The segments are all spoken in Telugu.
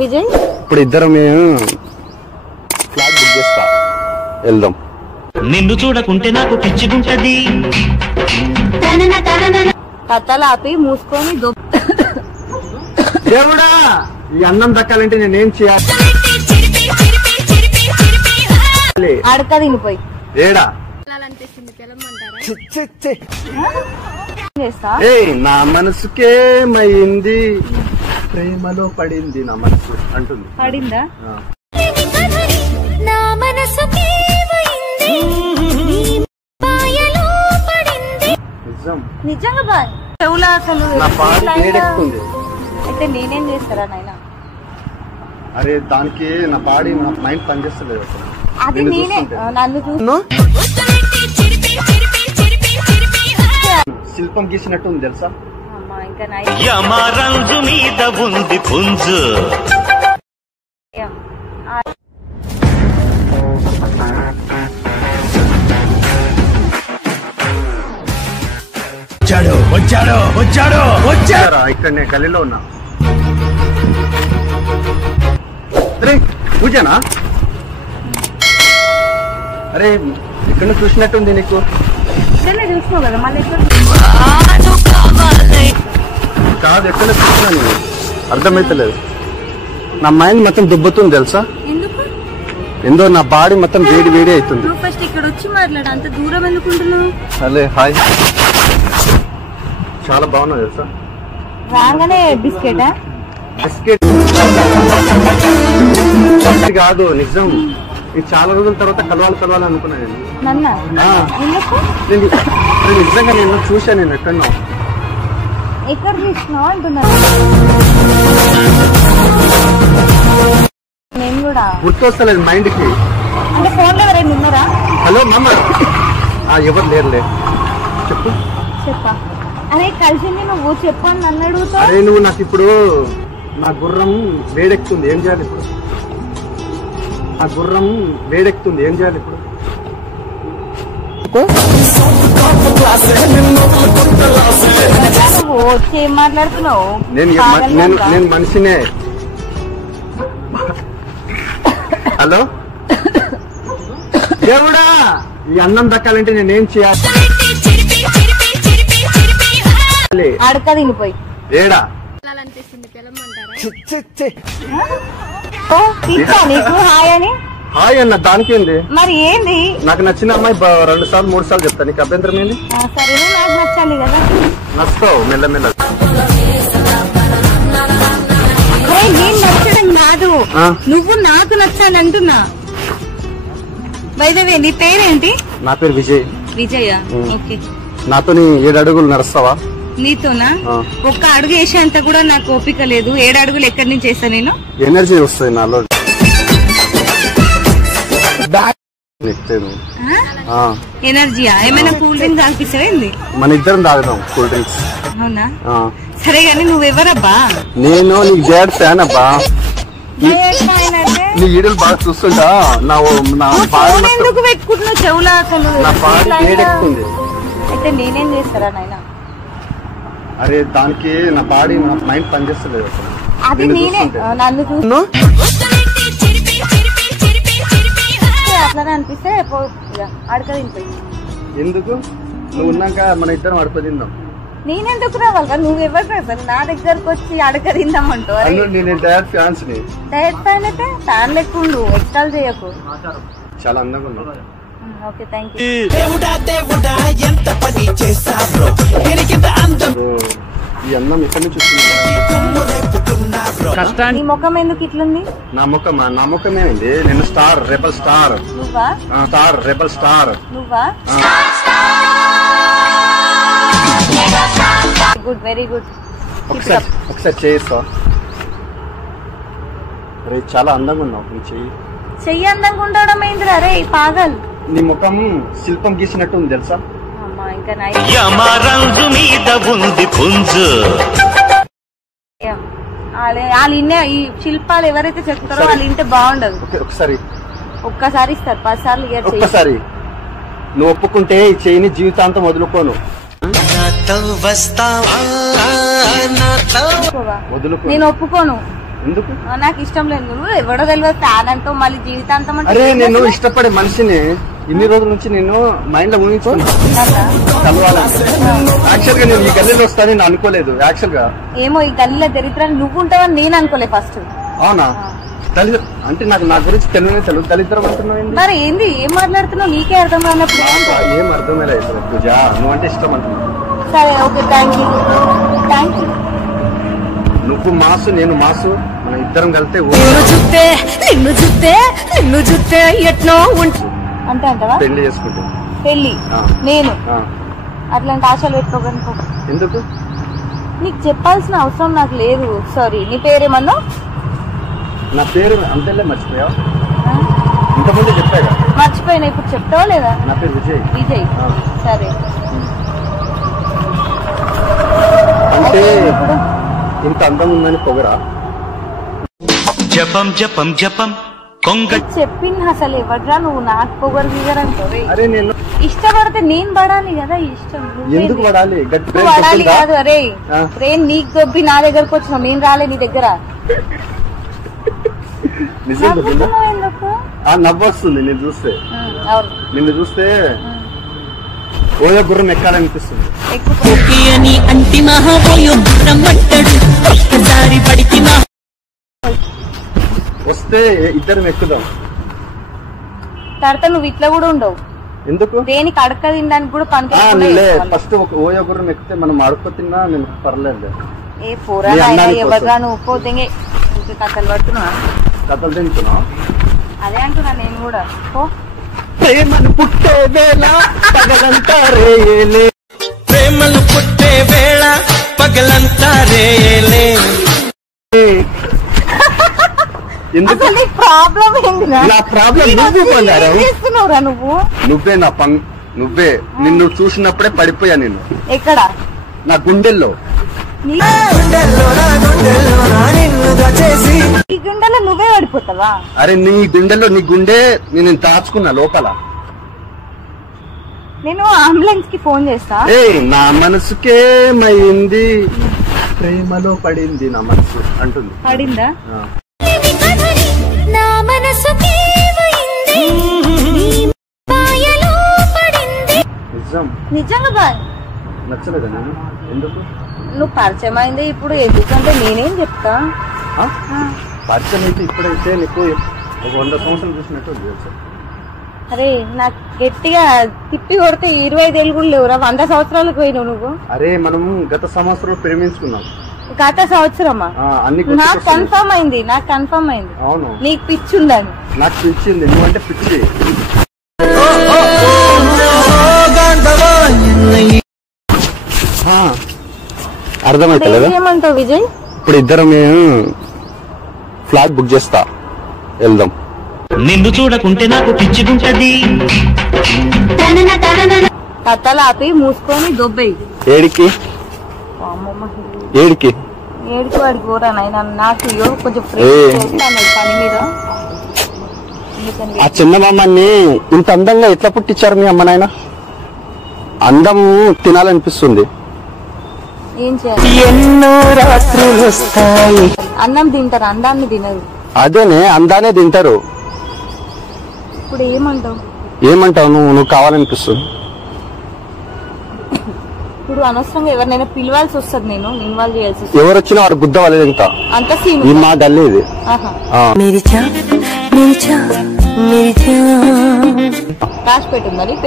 విజయ్ ఇప్పుడు ఇద్దరం ఫ్లాట్ బుక్ చేస్తా వెళ్దాం. నిన్ను చూడకుంటే నాకు పిచ్చిగుంటది. కథలు ఆపి మూసుకొని దేవుడా ఈ అన్నం దక్కాలంటే నేనేం చేయాలి? అడక తినిపోయి ఏడా నా మనసుకేమైంది, ప్రేమలో పడింది నా మనసు అంటుంది. పడిందా? నిజంగా బాయ్ చెవులా అసలు అయితే నేనేం చేస్తారా నాయన? అరే దానికి నా బాడీ నా మైండ్ పనిచేస్తలేదు. అది నేనే నన్ను శిల్పం గీసినట్టు ఉంది తెలుసా? ఇంకా యమరంజు మీద ఉంది పుంజు. వచ్చారా? ఇక్కడ నేను గల్లీలో ఉన్నా. పూజనా? అరే ఇక్కడ చూసినట్టుంది నీకు. చూసినావు కదా మళ్ళీ కాదు ఎక్కడ చూసినా నేను అర్థమైతలేదు. నా మైండ్ మొత్తం దుబ్బుతుంది తెలుసా? ఎందో నా బాడీ మొత్తం వేడి వేడి అవుతుంది. ఫస్ట్ ఇక్కడ వచ్చి మాట్లాడు, అంత దూరం ఎందుకుంటున్నావు? అలే హాయ్, చాలా బాగున్నావు తెలుసా? రాగానే బిస్కెటా? బిస్కెట్ కాదు నిజం. నేను చాలా రోజుల తర్వాత కలవాలి అనుకున్నా. నేను నిజంగా నేను చూశాను. నేను ఎక్కడో ఎక్కడ చూసినావు అంటున్నా. నేను కూడా గుర్తొస్తలేదు మైండ్ కి. అంటే ఫోన్ లో ఎవరైనా ఉన్నారా? హలో మామ. ఎవరు లేరులే. చెప్పు. చెప్పా. అరే కలిసింది నువ్వు చెప్పండి నన్ను అడుగుతావు. అరే నువ్వు నాకు ఇప్పుడు నా గుర్రం వేడెక్కుతుంది, ఏం చేయాలి ఇప్పుడు? ఆ గుర్రం వేడెక్కుతుంది, ఏం చేయాలి ఇప్పుడు? ఏం మాట్లాడుతున్నావు? నేను మనిషినే. హలో దేవుడా ఈ అన్నం దక్కాలంటే నేనేం చేయాలి? అడక తినిపోయి ఏడా నీకు హాయ్ అని. హాయ్ అన్న దానికేంది? మరి ఏంది? నాకు నచ్చిన అమ్మాయి 2 సార్లు 3 సార్లు చెప్తా. నీకు అభ్యంతరం ఏంది? సరే నాకు నచ్చాలి కదా. నచ్చుతావు మెల్లమెల్ల. నేను నచ్చడం కాదు, నువ్వు నాకు నచ్చాను అంటున్నా. వైదవే నీ పేరేంటి? నా పేరు విజయ్. విజయ. ఓకే. నాతో 7 అడుగులు నడుస్తావా? నీతోనా? ఒక్క అడుగు వేసేంత కూడా నాకు ఓపిక లేదు. 7 అడుగులు ఎక్కడి నుంచి వేస్తా నేను? ఎనర్జీ వస్తుంది నాలో. ఎనర్జీయా? ఏమైనా కూల్ డ్రింక్స్ తాగిపిస్తావేంది? మన ఇద్దరం తాగుదాం కూల్ డ్రింక్స్. అవునా? సరే గానీ నువ్వెవరబ్బా? నేను నీకు జేడ్ ఫ్యాన్ అబ్బా. నీ వీడియోలు బాగా చూస్తుంటా. ఎందుకు పెట్టుకుంటున్నావు చెవులా? అసలు నా బాడీ వేడెక్కుతుంది. అయితే నేనేం చేస్తారా నాయన? అరే దానికి నా బాడీ నా మైండ్ పనిచేస్తలేదు. అది నేనే నన్ను అట్లానే అనిపిస్తే అడక తినిపోయి. ఎందుకు? నువ్వు ఉన్నాక మన ఇద్దరం అడప తిందాం. నేనెందుకు రావాలిగా? నువ్వెవరు అసలు నా దగ్గరకు వచ్చి అడక తిందామంటావు? నేను డైరెక్ట్ ఫ్యాన్స్ ని. డైరెక్ట్ ఫ్యాన్ అయితే ఫ్యాన్ లెక్కుండు, ఎక్స్ట్రాలు చేయకు. చాలా అందంగా ఉన్నావు. Okay thank you. ఈ అన్నం ఎక్కడి నుంచి వస్తుంది? నీ ముఖం ఎందుకు ఇట్లుంది? నా ముఖమేంది? నేను స్టార్, రెబల్ స్టార్. నువ్వా? Star, rebel star. నువ్వా? Good, very good. ఒకసారి చేయిస్తా. రే చాలా అందంగా ఉన్నావు. నీ చెయ్యి అందంగా ఉండడం ఏందిరా రే పాగల్? నీ ముఖం శిల్పం గీసినట్టు ఉంది తెలుసా? ఇంకా యమరంజు మీద ఉంది పుంజు. వాళ్ళు ఇన్నే ఈ శిల్పాలు ఎవరైతే చెప్తారో వాళ్ళు ఇంటే బాగుండదు. ఒక్కసారి ఇస్తారు, 10 సార్లు ఒక్కసారి నువ్వు ఒప్పుకుంటే ఈ చెయ్యిని జీవితాంతం వదులుకోను. నేను ఒప్పుకోను. ఎందుకు నాకు ఇష్టం లేదు. నువ్వు ఎవడో తెలియదు ఫ్యాన్ అంటూ మళ్ళీ జీవితాంతం అంటే అరే నేను ఇష్టపడే మనిషిని ఇన్ని రోజుల నుంచి నేను మైండ్ లో ఊహించుకున్నా కలవాలని. యాక్చువల్ గా నేను ఈ గల్లీలో వస్తానని నేను అనుకోలేదు. యాక్చువల్ గా ఏమో ఈ గల్లీలో దరిద్రాన్ని నువ్వు ఉంటావని నేను అనుకోలేదు ఫస్ట్. అవునా? అంటే నాకు నా గురించి తెలియదు. దళిద్రం అంటున్నావు మరి ఏంది? ఏం మాట్లాడుతున్నావు? నీకే అర్థం కానప్పుడు ఏం అర్థమేలేదు పూజ. నువ్వంటే ఇష్టం అంటున్నావు. సరే ఓకే థ్యాంక్ యూ. నువ్వు మాసు నేను మాసు మనం ఇద్దరం కలితే నిన్ను చూస్తే ఎట్లా అంతే అంటవా? పెళ్లి చేసుకుంటే పెళ్లి నేను అట్లాంటి ఆశలు పెట్టుకోగలను. ఎందుకు? నీకు చెప్పాల్సిన అవసరం నాకు లేదు. సారీ. నీ పేరేమన్నా? నా పేరు అంతేలే మర్చిపోయావు. ఇంతకుముందే చెప్పాగా. మర్చిపోయినా ఇప్పుడు చెప్తావా లేదా? నా పేరు విజయ్. విజయ్ సరే. అంటే ఇంత అందం ఉందని పొగరా? జపం జపం జపం కొంగ చెప్పింది అసలు ఎవడ్రా నువ్వు నాకు పొగరు దిగరంటే. అరే నేను ఇష్టపడితే నేను పడాలి కదా. ఇష్టం ఎందుకు పడాలి? పడాలి కాదు. అరే ట్రైన్ నీకు దొబ్బి నా దగ్గరకు వచ్చినావు, నేను రాలే నీ దగ్గర. నవ్వు వస్తుంది నిన్ను చూస్తే. నిన్ను చూస్తే ఓయో గుర్రం ఎక్కాలనిపిస్తుంది. వస్తే ఇద్దరం ఎక్కుదాం. తర్వాత నువ్వు ఇట్లా కూడా ఉండవు. ఎందుకు? దేనికి అడక తినడానికి కూడా పనికి. ఫస్ట్ ఒక ఓయో గుర్రం ఎక్కితే మనం అడుక్కో తిన్నా నేను పర్లేదు. ఏ పోరా ఎవరుగా నువ్వు పోతే కథలు పడుతున్నావా? కథలు తింటున్నావు? అదే అంటున్నా నేను కూడా. ప్రేమలు పుట్టే వేళ పగలంతా రేలే. ప్రేమలు పుట్టే వేళ పగలంతా రేలే. ఎందుకు? ప్రాబ్లం ఏంటి? నా ప్రాబ్లం చేస్తున్నావురా నువ్వు? నువ్వే నా నువ్వే. నిన్ను చూసినప్పుడే పడిపోయా నేను. ఎక్కడ? నా గుండెల్లో. ఈ గుండెలో నువ్వే పడిపోతావా? అరే నీ గుండెల్లో నీ గుండె నేను దాచుకున్నా లోపల. నేను అంబులెన్స్ కి ఫోన్ చేస్తా. నా మనసుకేమైంది, ప్రేమలో పడింది నా మనసు అంటుంది. పడిందా? నిజంగా బాయ్ నచ్చలేదా నేను? ఎందుకు? నువ్వు పరిచయం అయింది ఇప్పుడు. ఎందుకంటే నేనేం చెప్తా. పరిచయం అయితే ఇప్పుడైతే నీకు 100 సంవత్సరాలు చూసినట్టు తెలుసు. అరే నాకు గట్టిగా తిప్పి కొడితే 25 ఏళ్ళు కూడా లేవురా. 100 సంవత్సరాలకు పోయినావు నువ్వు. అరే మనం గత సంవత్సరంలో ప్రేమించుకున్నాం. గత సంవత్సరమా? నాకు కన్ఫర్మ్ అయింది. అవును. నీకు పిచ్చి ఉందని. నాకు పిచ్చింది. నువ్వంటే పిచ్చి. అర్థమైతలేదా? ఏమంటావు విజయ్? ఇప్పుడు ఇద్దరం ఫ్లాట్ బుక్ చేస్తా, వెళ్దాం. నిన్ను చూడకుంటే నాకు పిచ్చిగుంటది. కథలు ఆపి మూసుకొని దొబ్బేయి. ఏడికి ఏడికి వాడికి పోరా నాయన. నాకు కొంచెం పని మీద. ఆ చిన్నమామని ఇంత అందంగా ఎట్లా పుట్టించారు మీ అమ్మ నాయన? అందం తినాలనిపిస్తుంది. ఏం చేయాలి? ఎన్నో రాత్రులు వస్తాయి. అన్నం తింటారు, అందాన్ని తినరు. అదేనే అందానే తింటారు. ఇప్పుడు ఏమంటావు? నువ్వు కావాలనిపిస్తుంది. ఇప్పుడు అనవసరంగా ఎవరినైనా పిలవాల్సి వస్తుంది. నేను ఇన్వాల్వ్ చేయాల్సి వస్తుంది. ఎవరు వచ్చినా వారు గుద్ద వాళ్ళది. ఇంకా అంత సీన్ మా గల్లీ ఇది.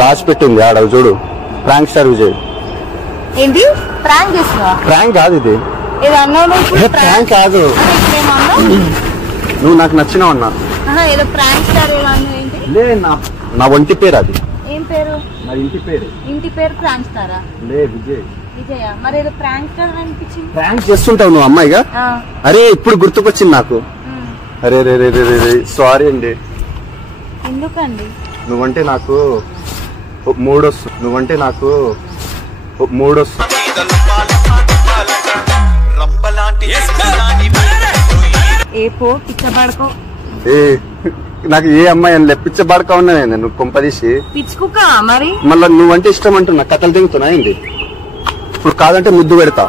రాసి పెట్టింది ఆడ చూడు. Prank star Vijay. ఏంటి ప్రాంక్ చేస్తున్నా? ప్రాంక్ కాదు ఇది. ప్రాంక్ కాదు. నువ్వు నాకు నచ్చినావు అన్నా. ఏదో ప్రాంక్ స్టార్ లే. నా ఒంటి పేరు అది. ఏం పేరు? నా ఇంటి పేరు. ఇంటి పేరు ప్రాంక్ స్టారా? లే విజయ్. విజయ మరి ఏదో ప్రాంక్ స్టార్ అనిపించింది. ప్రాంక్ చేస్తుంటావు నువ్వు అమ్మాయిగా. అరే ఇప్పుడు గుర్తుకొచ్చింది నాకు. అరే రే రే రే రే సారీ అండి. ఎందుకండి? నువ్వంటే నాకు మూడొస్తుంది. నువ్వంటే నాకు మూడొస్తుంది. పిచ్చబడకో. నాకు ఏ అమ్మాయి అని పిచ్చబడక ఉన్నా నేను కొంపదీసి పిచ్చుకుక్క. మరి మళ్ళా నువ్వంటే ఇష్టం అంటున్నా. కథలు దిగుతున్నా ఏంటి? ఇప్పుడు కాదంటే ముద్దు పెడతా.